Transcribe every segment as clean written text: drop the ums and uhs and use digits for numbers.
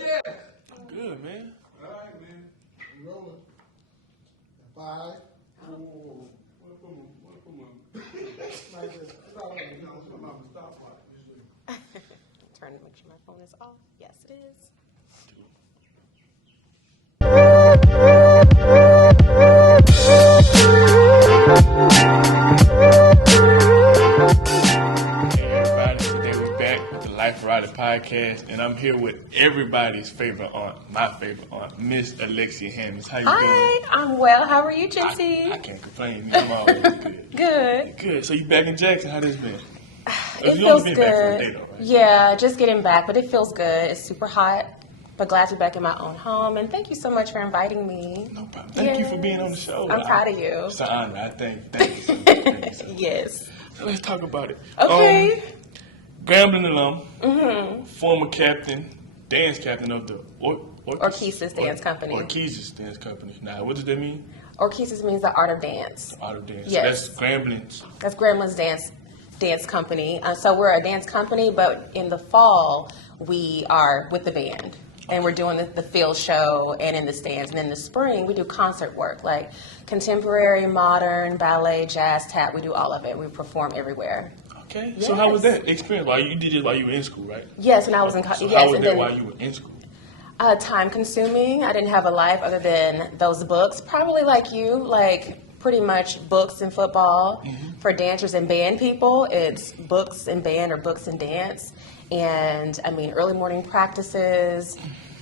Yeah. Good, man. All right, man. Rolling. 5. Turn to make sure my phone is off. Yes, it is. Hey everybody, today we're back with the Life Rider podcast, and I'm here with everybody's favorite aunt, my favorite aunt, Miss Alexia Hammonds. How you doing? Hi, I'm well. How are you, Jency? I can't complain. I'm always good. Good. Good. So you back in Jackson? How this been? It You feels only good. been back for a day though, right? Yeah, just getting back, but it feels good. It's super hot, but glad to be back in my own home. And thank you so much for inviting me. No problem. Thank you for being on the show. I'm proud of you. It's an honor. I thank you so much. Thank you so much. Yes. So let's talk about it. Okay. Grambling alum, former captain, dance captain of the Orchesis Dance Company. Orchesis Dance Company. Now, what does that mean? Orchesis means the art of dance. Art of dance. Yes. So that's Grambling's. That's Gremlin's dance company. So we're a dance company, but in the fall we are with the band, and we're doing the field show and in the stands. And in the spring we do concert work, like contemporary, modern, ballet, jazz, tap. We do all of it. We perform everywhere. Okay. Yes. So how was that experience? Like you did it while you were in school, right? Yes, when I was in So college. how Yes, was and that then while you were in school? time consuming. I didn't have a life other than those books. Probably like you, like pretty much books and football. For dancers and band people, it's books and band or books and dance. And I mean, early morning practices.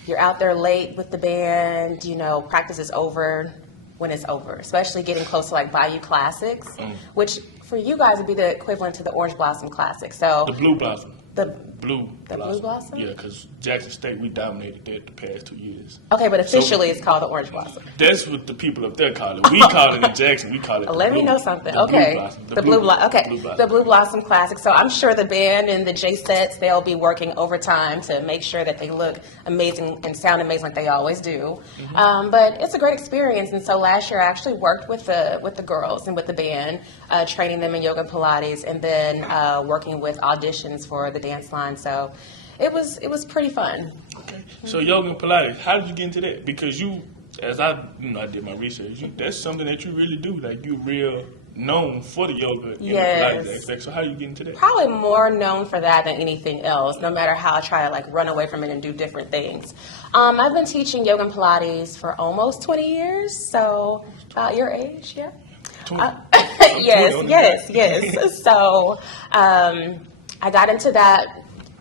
You're out there late with the band. You know, practice is over when it's over. Especially getting close to like Bayou Classics, which for you guys would be the equivalent to the Orange Blossom Classic. So The Blue Blossom. the Blue Blossom? Yeah, because Jackson State, we dominated that the past 2 years. okay, but officially it's called the Orange Blossom. That's what the people up there call it. We call it in Jackson. We call it. Let me know something. The Okay. Blue Blossom. The Blue Blossom. Okay. Blue Blossom. The Blue Blossom Classic. So I'm sure the band and the J sets, they'll be working overtime to make sure that they look amazing and sound amazing like they always do. But it's a great experience. And so last year I actually worked with the girls and with the band, training them in yoga and Pilates, and then working with auditions for the dance line. So it was pretty fun. Okay. So yoga and Pilates, how did you get into that? Because you, as I did my research, that's something that you really do. Like you're real known for the yoga and Yes. Pilates aspect. So how do you get into that? Probably more known for that than anything else, no matter how I try to like run away from it and do different things. I've been teaching yoga and Pilates for almost 20 years, so about your age, yeah. 20. Yes. So I got into that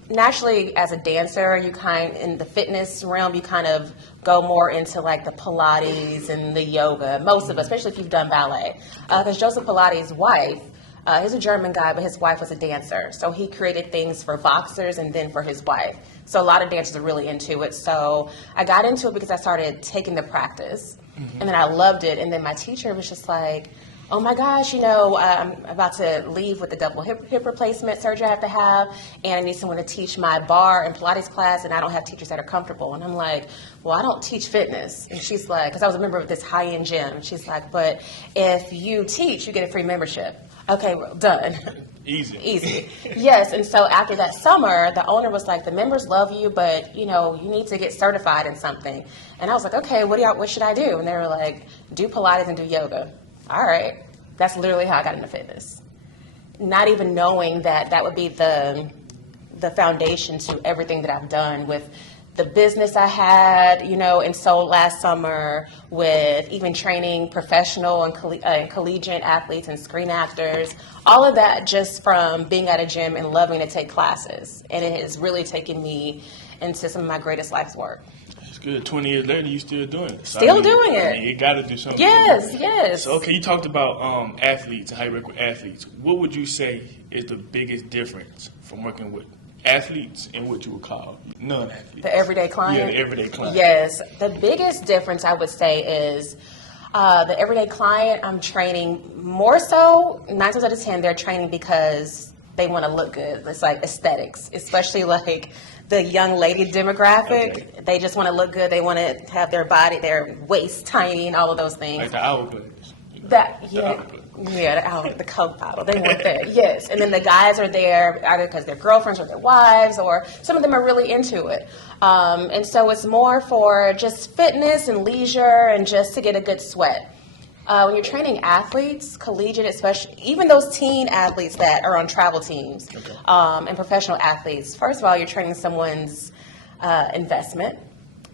naturally as a dancer. In the fitness realm, you kind of go more into like the Pilates and the yoga. Most of us, especially if you've done ballet, because Joseph Pilates' wife, he's a German guy, but his wife was a dancer. So he created things for boxers and then for his wife. So a lot of dancers are really into it. So I got into it because I started taking the practice, and then I loved it. And then my teacher was just like, oh my gosh, I'm about to leave with the double hip replacement surgery I have to have, and I need someone to teach my bar and Pilates class, and I don't have teachers that are comfortable. And I'm like, well, I don't teach fitness. And she's like, because I was a member of this high-end gym. She's like, but if you teach, you get a free membership. Okay, well, done. Easy. Yes, and so after that summer, the owner was like, the members love you, but, you need to get certified in something. And I was like, okay, what should I do? And they were like, do Pilates and do yoga. All right. That's literally how I got into fitness. Not even knowing that would be the foundation to everything that I've done with the business I had, and so last summer with even training professional and collegiate athletes and screen actors, all of that just from being at a gym and loving to take classes. And it has really taken me into some of my greatest life's work. It's good. 20 years later, you still doing it. So Doing it. You got to do something. Yes. So, okay, you talked about athletes and how you work with athletes. What would you say is the biggest difference from working with athletes and what you would call non-athletes? The everyday client? Yeah, the everyday client. Yes. The biggest difference, I would say, is the everyday client I'm training more so, 9 times out of 10, they're training because they want to look good. It's like aesthetics, especially like the young lady demographic. Okay. They just want to look good. They want to have their body, their waist tiny and all of those things. Like the hourglass. That, yeah. Yeah, the Coke bottle. They want that. Yes. And then the guys are there either because they're girlfriends or their wives, or some of them are really into it. And so it's more for just fitness and leisure and just to get a good sweat. When you're training athletes, collegiate especially, even those teen athletes that are on travel teams, and professional athletes, first of all, you're training someone's investment.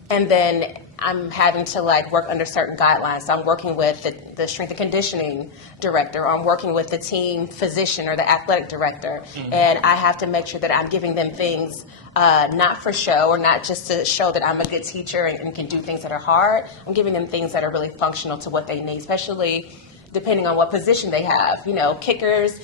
And then I'm having to work under certain guidelines. So I'm working with the strength and conditioning director, or I'm working with the team physician or the athletic director. And I have to make sure that I'm giving them things not for show, or not just to show that I'm a good teacher and can do things that are hard. I'm giving them things that are really functional to what they need, especially depending on what position they have. Kickers,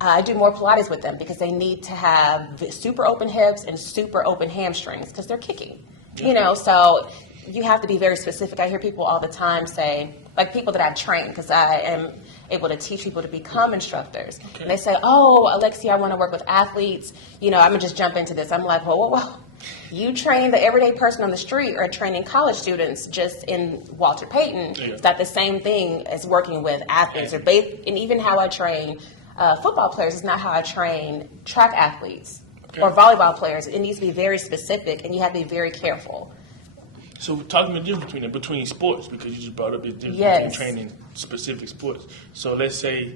I do more Pilates with them because they need to have super open hips and super open hamstrings because they're kicking. So you have to be very specific. I hear people all the time say, people that I've trained, because I am able to teach people to become instructors. Okay. And they say, oh, Alexia, I want to work with athletes. I'm going to just jump into this. I'm like, whoa. You train the everyday person on the street or training college students just in Walter Payton. Yeah. It's not the same thing as working with athletes. And even how I train football players is not how I train track athletes. Okay. Or volleyball players. It needs to be very specific, and you have to be very careful. So talk to me the difference between sports, because you just brought up the difference between training specific sports. So let's say,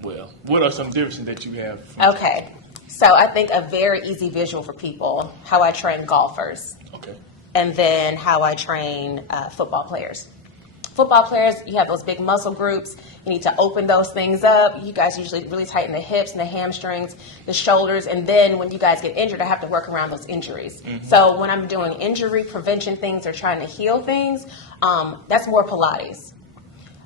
what are some differences that you have? Okay. So I think a very easy visual for people, how I train golfers. Okay. And then how I train football players. Football players, you have those big muscle groups. You need to open those things up. You guys usually really tighten the hips and the hamstrings, the shoulders, and then when you guys get injured, I have to work around those injuries. Mm-hmm. So when I'm doing injury prevention things or trying to heal things, that's more Pilates,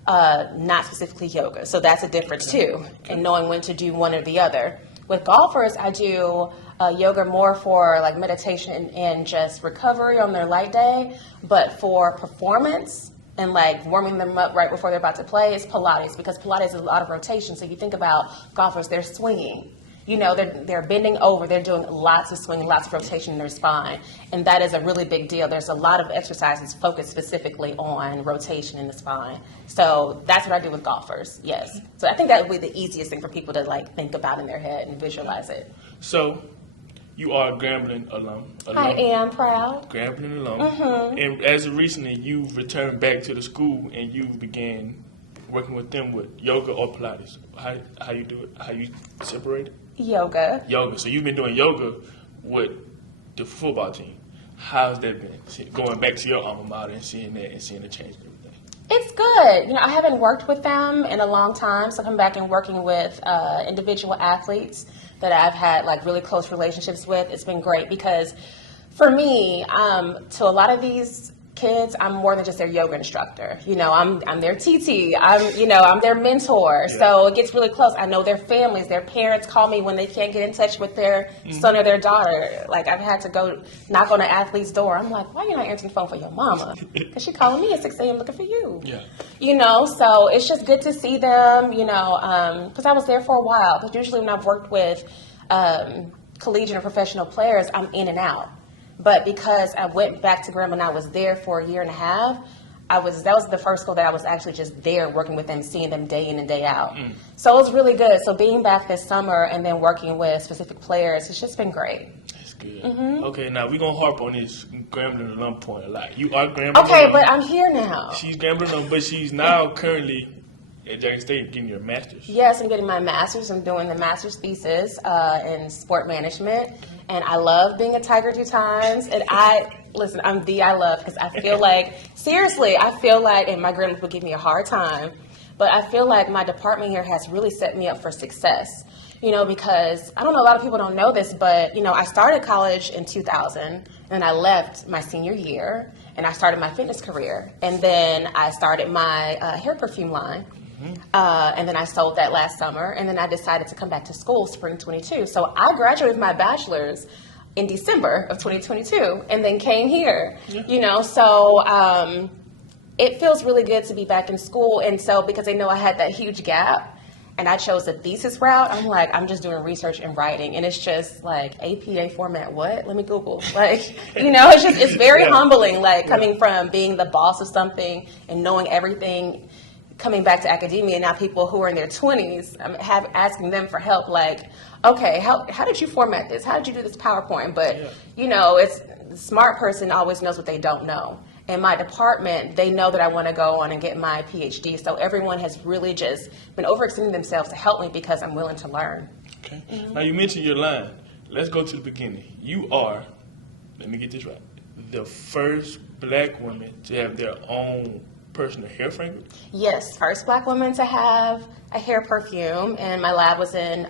not specifically yoga. So that's a difference too, and knowing when to do one or the other. With golfers, I do yoga more for meditation and just recovery on their light day, but for performance and warming them up right before they're about to play is Pilates, because Pilates is a lot of rotation. So if you think about golfers, they're swinging. They're bending over. They're doing lots of swinging, lots of rotation in their spine. And that is a really big deal. There's a lot of exercises focused specifically on rotation in the spine. So that's what I do with golfers, yes. So I think that would be the easiest thing for people to think about in their head and visualize it. So you are a Grambling alum. I am proud. Grambling alum. Mm-hmm. And as of recently, you've returned back to the school and you began working with them with yoga or Pilates. How you do it? How you separate it? Yoga. So you've been doing yoga with the football team. How's that been? Going back to your alma mater and seeing that and seeing the change and everything. It's good. I haven't worked with them in a long time, so coming back and working with individual athletes that I've had really close relationships with, it's been great because for me, to a lot of these kids, I'm more than just their yoga instructor. I'm their TT. I'm their mentor. Yeah. So it gets really close. I know their families. Their parents call me when they can't get in touch with their son or their daughter. I've had to go knock on an athlete's door. I'm like, why are you not answering the phone for your mama? Because she's calling me at 6 a.m. looking for you. Yeah. So it's just good to see them, because I was there for a while. Because usually when I've worked with collegiate or professional players, I'm in and out. But because I went back to Grambling, I was there for a year and a half. That was the first school that I was actually just there working with them, seeing them day in and day out. So it was really good. So being back this summer and then working with specific players, it's just been great. That's good. Mm-hmm. Okay, now we're going to harp on this Grambling alum point a lot. You are Grambling Okay, alum. but I'm here now. She's Grambling alum, but she's now currently at Jackson State getting your master's. Yes, I'm getting my master's. I'm doing the master's thesis in sport management. And I love being a Tiger 2 times. And I'm the I love, because I feel seriously, and my grandma will give me a hard time, but I feel like my department here has really set me up for success. Because I don't know, a lot of people don't know this, but, I started college in 2000 and I left my senior year and I started my fitness career. And then I started my hair perfume line. And then I sold that last summer, and then I decided to come back to school spring 22. So I graduated with my bachelor's in December of 2022 and then came here, so it feels really good to be back in school. And so because I know I had that huge gap and I chose the thesis route, I'm just doing research and writing, and it's just APA format, what? Let me Google. It's very humbling, coming from being the boss of something and knowing everything, coming back to academia, now people who are in their 20s, I'm asking them for help, like, okay, how did you format this? How did you do this PowerPoint? But, you know, it's the smart person always knows what they don't know. In my department, they know that I want to go on and get my PhD, so everyone has really just been overextending themselves to help me because I'm willing to learn. Okay. Now, you mentioned your line. Let's go to the beginning. You are, let me get this right, the first Black woman to have their own personal hair fragrance? Yes, first Black woman to have a hair perfume, and my lab was in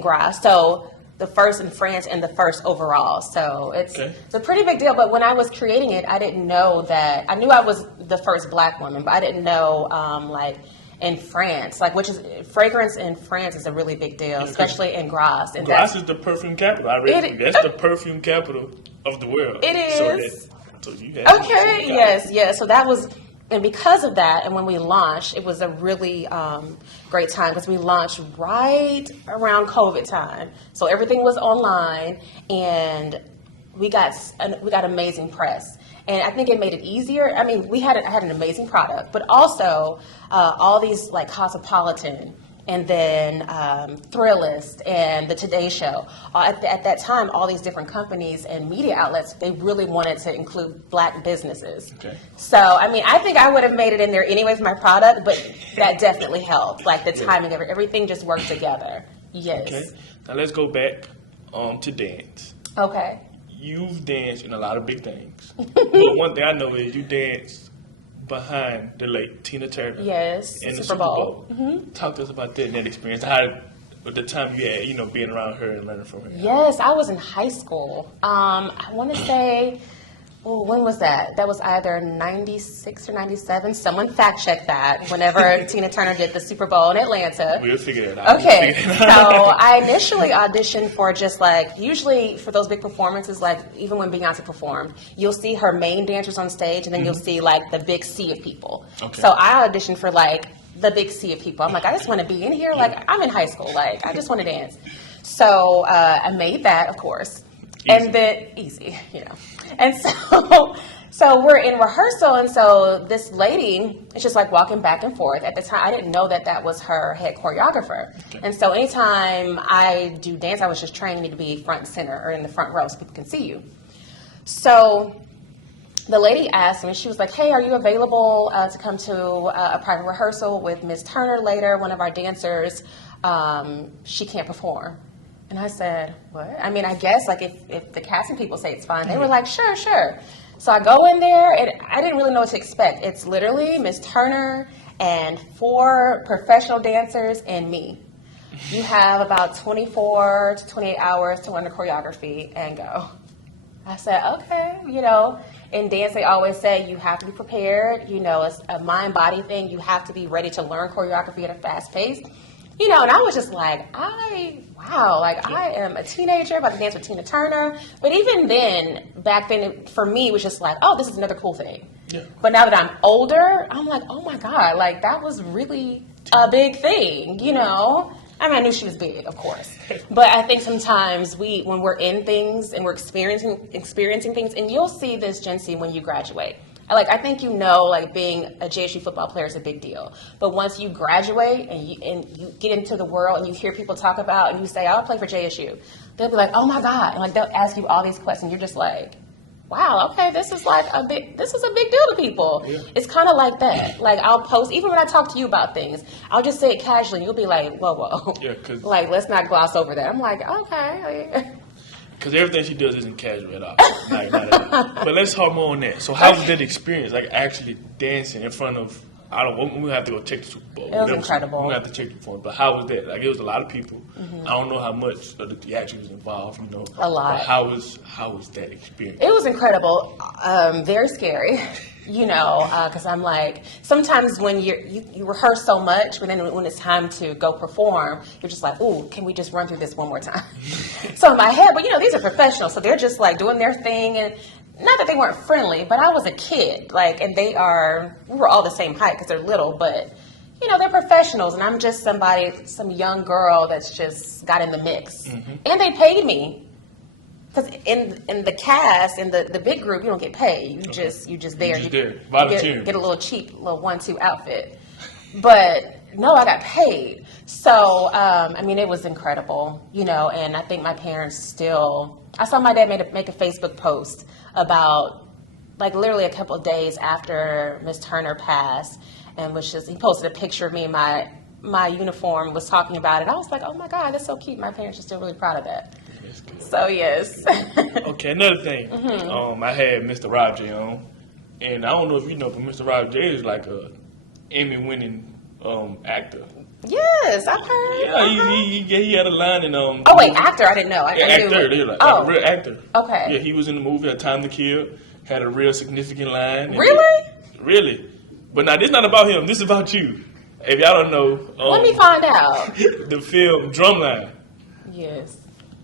Grasse. So the first in France and the first overall. So it's a pretty big deal. But when I was creating it, I didn't know that. I knew I was the first Black woman, but I didn't know like in France, like which is fragrance in France is a really big deal, especially in Grasse. And Grasse is the perfume capital. I read that's the perfume capital of the world. It is. So you have yes. So that was. And because of that, and when we launched, it was a really great time because we launched right around COVID time. So everything was online, and we got amazing press. And I think it made it easier. I mean, I had an amazing product, but also all these like Cosmopolitan, and then Thrillist and the Today Show. At that time, all these different companies and media outlets, they really wanted to include Black businesses. Okay. So, I mean, I think I would have made it in there anyway for my product, but that definitely helped. Like the timing of it, everything just worked together. Yes. Okay. Now let's go back to dance. Okay. You've danced in a lot of big things. But one thing I know is you danced behind the late Tina Turner. Yes, in the Super Bowl. Mm-hmm. Talk to us about that and that experience. How, at the time you had, being around her and learning from her. Yes, I was in high school. I want to say, when was that? That was either 96 or 97. Someone fact check that whenever Tina Turner did the Super Bowl in Atlanta. We'll figure it out. Okay, so I initially auditioned for just like, usually for those big performances, like even when Beyonce performed, you'll see her main dancers on stage and then you'll see like the big sea of people. Okay. So I auditioned for like the big sea of people. I'm like, I just want to be in here. Like I'm in high school. Like I just want to dance. So I made that, of course. And then and so we're in rehearsal, and so this lady is just like walking back and forth. At the time, I didn't know that was her head choreographer. Okay. And so anytime I do dance, I was just training to be front and center or in the front row so people can see you. So the lady asked me, she was like, hey, are you available to come to a private rehearsal with Miss Turner later, one of our dancers? She can't perform. And I said, what? I mean, I guess, like, if the casting people say it's fine, they were like, sure. So I go in there, and I didn't really know what to expect. It's literally Miss Turner and 4 professional dancers and me. You have about 24 to 28 hours to learn the choreography and go. I said, okay, in dance, they always say you have to be prepared. It's a mind-body thing. You have to be ready to learn choreography at a fast pace. And I was just like, I am a teenager about to dance with Tina Turner. But even then, back then, for me, it was just like, oh, this is another cool thing. Yeah. But now that I'm older, I'm like, oh my God, like that was really a big thing, I mean, I knew she was big, of course. But I think sometimes when we're in things and we're experiencing things, and you'll see this, Jency, when you graduate. I think being a JSU football player is a big deal. But once you graduate and you get into the world and you hear people talk about and you say, I'll play for JSU, they'll be like, oh my God. And they'll ask you all these questions. You're just like, wow, okay, this is a big deal to people. Yeah. It's kind of like that. I'll post, even when I talk to you about things, I'll just say it casually and you'll be like, whoa. Yeah, let's not gloss over that. I'm like, okay. Because everything she does isn't casual at all. Not at all. But let's hop on that. So how was that experience, actually dancing in front of, we have to go check the Super Bowl. It was incredible. We have to check the performance. But how was that? It was a lot of people. Mm-hmm. I don't know how much of the theatrics was involved, A lot. But how was that experience? It was incredible. Very scary. Because I'm like, sometimes when you rehearse so much, but then when it's time to go perform, you're just like, ooh, can we just run through this one more time? So in my head, but these are professionals, so they're just doing their thing, and not that they weren't friendly, but I was a kid, and we were all the same height because they're little, but they're professionals, and I'm just some young girl that's just got in the mix, and they paid me. Because in the cast, in the big group, you don't get paid. You just there. You volunteering. Get a little cheap, little 1-2 outfit. But no, I got paid. So, I mean, it was incredible, you know, and I think my parents still, I saw my dad make a Facebook post about, like, literally a couple of days after Miss Turner passed, and was just, he posted a picture of me in my uniform, was talking about it. I was like, oh my God, that's so cute. My parents are still really proud of that. So, yes. Okay, another thing. I had Mr. Rob J on, and I don't know if you know, but Mr. Rob J is like a Emmy-winning actor. Yes, I've heard. Yeah, he had a line in Oh wait, actor? I didn't know. I actor. knew. They're like a real actor. Okay. Yeah, he was in the movie A Time to Kill. Had a real significant line. Really? Really. But now this is not about him. This is about you. If y'all don't know, Let me find out. the film Drumline. Yes.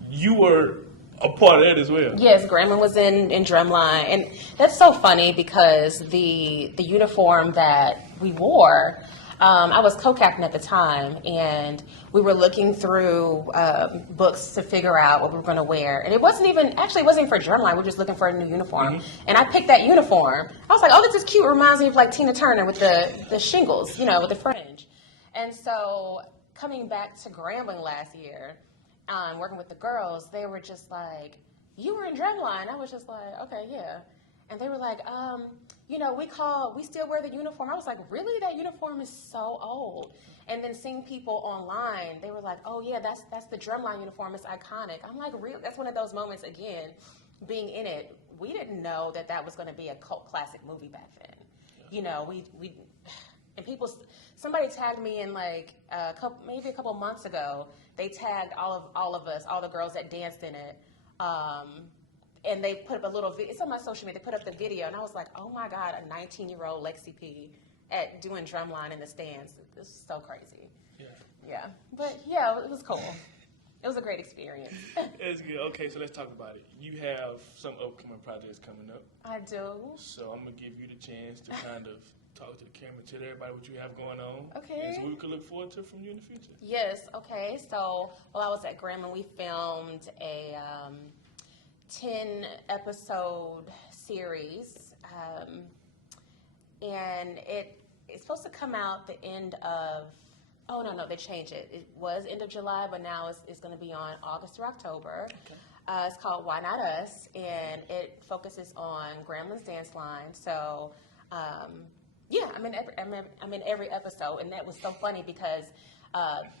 You were a part of that as well. Yes, Grandma was in Drumline, and that's so funny because the uniform that we wore, I was co-captain at the time, and we were looking through books to figure out what we were going to wear, and it wasn't even for Drumline. We were just looking for a new uniform, and I picked that uniform. I was like, oh, this is cute. It reminds me of like Tina Turner with the shingles, you know, with the fringe. And so coming back to Grambling last year, working with the girls, they were just like, you were in Drumline. I was just like, okay, yeah. And they were like, you know, we still wear the uniform. I was like, really? That uniform is so old. And then seeing people online, they were like, oh yeah, that's the Drumline uniform. It's iconic. I'm like, really? That's one of those moments, again, being in it. We didn't know that was going to be a cult classic movie back then. You know, and somebody tagged me in like maybe a couple months ago. They tagged all of us, all the girls that danced in it. And they put up a little video. It's on my social media. They put up the video, and I was like, oh my God, a 19-year-old Alexia P doing Drumline in the stands. This is so crazy. Yeah. But yeah, it was cool. It was a great experience. It's good. Okay, so let's talk about it. You have some upcoming projects coming up. I do. So I'm going to give you the chance to kind of talk to the camera, tell everybody what you have going on. Okay. And so we can look forward to from you in the future. Yes, okay. So while I was at Grambling, we filmed a 10-episode series. And it's supposed to come out the end of, oh, no, they changed it. It was end of July, but now it's going to be on August or October. Okay. It's called Why Not Us, and it focuses on Grambling's dance line. So, yeah, I'm in every episode, and that was so funny because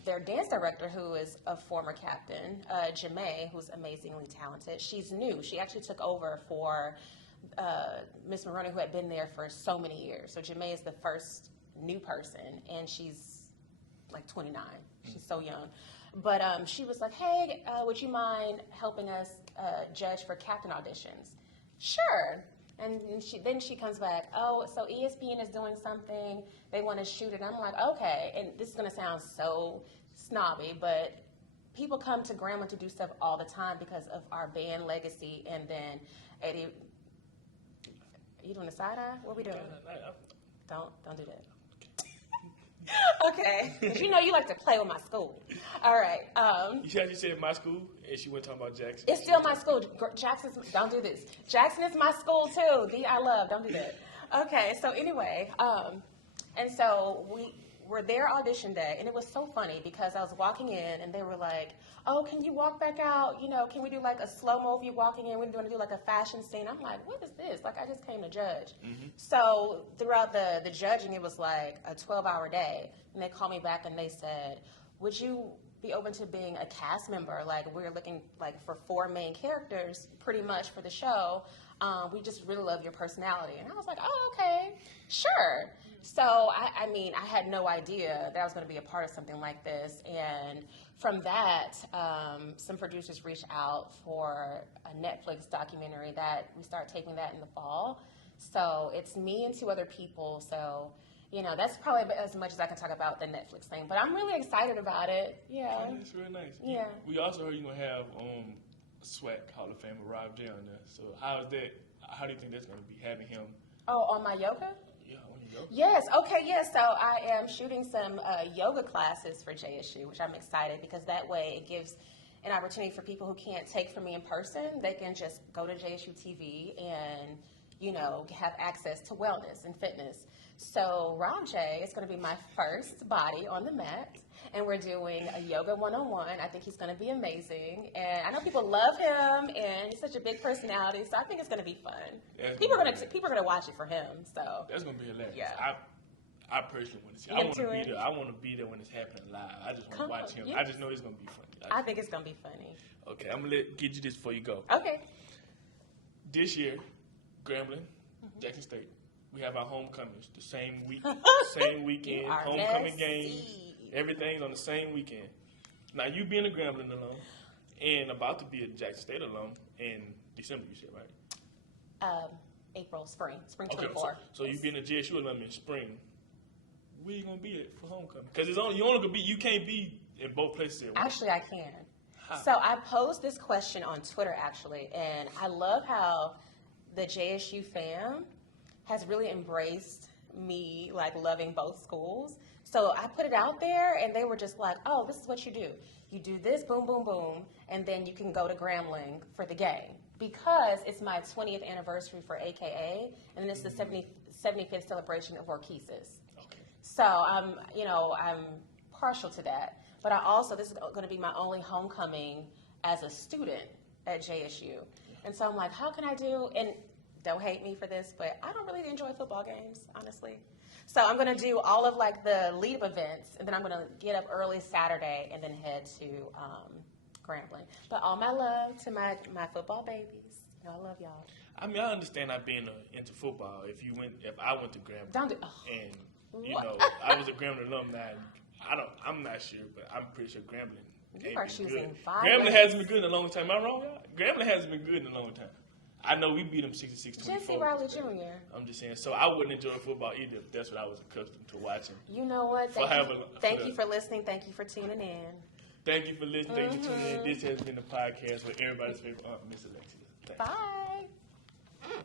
their dance director, who is a former captain, Jemay, who's amazingly talented, she's new. She actually took over for Miss Maroney, who had been there for so many years. So Jemay is the first new person, and she's like 29. She's so young. But she was like, hey, would you mind helping us judge for captain auditions? Sure. And then she comes back, oh, so ESPN is doing something. They want to shoot it. And I'm like, okay. And this is going to sound so snobby, but people come to Grambling to do stuff all the time because of our band legacy. And then, Eddie, are you doing a side eye? What are we doing? Don't do that. Okay, because you know you like to play with my school. All right. You actually said my school, and she went talking about Jackson. It's still my school. Jackson's. Don't do this. Jackson is my school too. I love. Don't do that. Okay. So anyway, and so we were there audition day, and it was so funny because I was walking in, and they were like, "Oh, can you walk back out? You know, can we do like a slow mo of you walking in? We're going to do like a fashion scene." I'm like, "What is this? Like, I just came to judge." Mm-hmm. So throughout the judging, it was like a 12-hour day, and they called me back and they said, "Would you be open to being a cast member? Like, we're looking like for 4 main characters, pretty much for the show. We just really love your personality." And I was like, "Oh, okay, sure." So, I mean, I had no idea that I was going to be a part of something like this. And from that, some producers reached out for a Netflix documentary that we start taping that in the fall. So it's me and 2 other people. So, you know, that's probably as much as I can talk about the Netflix thing. But I'm really excited about it. Yeah. Oh, that's really nice. Yeah. We also heard you're going to have SWAC Hall of Famer Rob J on there. So how do you think that's going to be, having him? Oh, on my yoga? Yeah, on your yoga. Yes, okay, yes. So I am shooting some yoga classes for JSU, which I'm excited because that way it gives an opportunity for people who can't take from me in person. They can just go to JSU TV and, have access to wellness and fitness. So Rob J is going to be my first body on the mat, and we're doing a yoga 101. I think he's going to be amazing, and I know people love him, and he's such a big personality. So I think it's going to be fun. People are going to watch it for him. So that's going to be hilarious. Yeah. I personally want to see. I want to be there when it's happening live. I just want to watch him. Yes. I just know it's going to be funny. I think it's going to be funny. Okay, I'm gonna get you this before you go. Okay. This year, Grambling, Jackson State, we have our homecomings the same week, same weekend, homecoming games. Everything's on the same weekend. Now, you being a Grambling alum and about to be a Jackson State alum in December, you said, right? Spring Okay, 24. so you being a JSU alum in spring, where you gonna be at for homecoming? Because you can't be in both places at once. Actually, I can. How? So I posed this question on Twitter, actually, and I love how the JSU fam has really embraced me, like, loving both schools. So I put it out there, and they were just like, oh, this is what you do. You do this, boom, boom, boom, and then you can go to Grambling for the game. Because it's my 20th anniversary for AKA, and it's the 75th celebration of Orchesis. Okay. So I'm partial to that. But this is going to be my only homecoming as a student at JSU. And so I'm like, how can I do, and don't hate me for this, but I don't really enjoy football games, honestly. So I'm going to do all of like the lead-up events, and then I'm going to get up early Saturday and then head to Grambling. But all my love to my football babies. I love y'all. I mean, I understand not being into football. If I went to Grambling, and I was a Grambling alumni. I'm not sure, but I'm pretty sure Grambling. You are choosing five. Grambling hasn't been good in a long time. Am I wrong, y'all? Grambling hasn't been good in a long time. I know we beat them 66-24. Jency Riley Jr. I'm just saying. So I wouldn't enjoy football either if that's what I was accustomed to watching. You know what? Thank you for listening. Thank you for tuning in. Thank you for listening. Thank you for tuning in. This has been the podcast with everybody's favorite aunt, Miss Alexia. Thanks. Bye.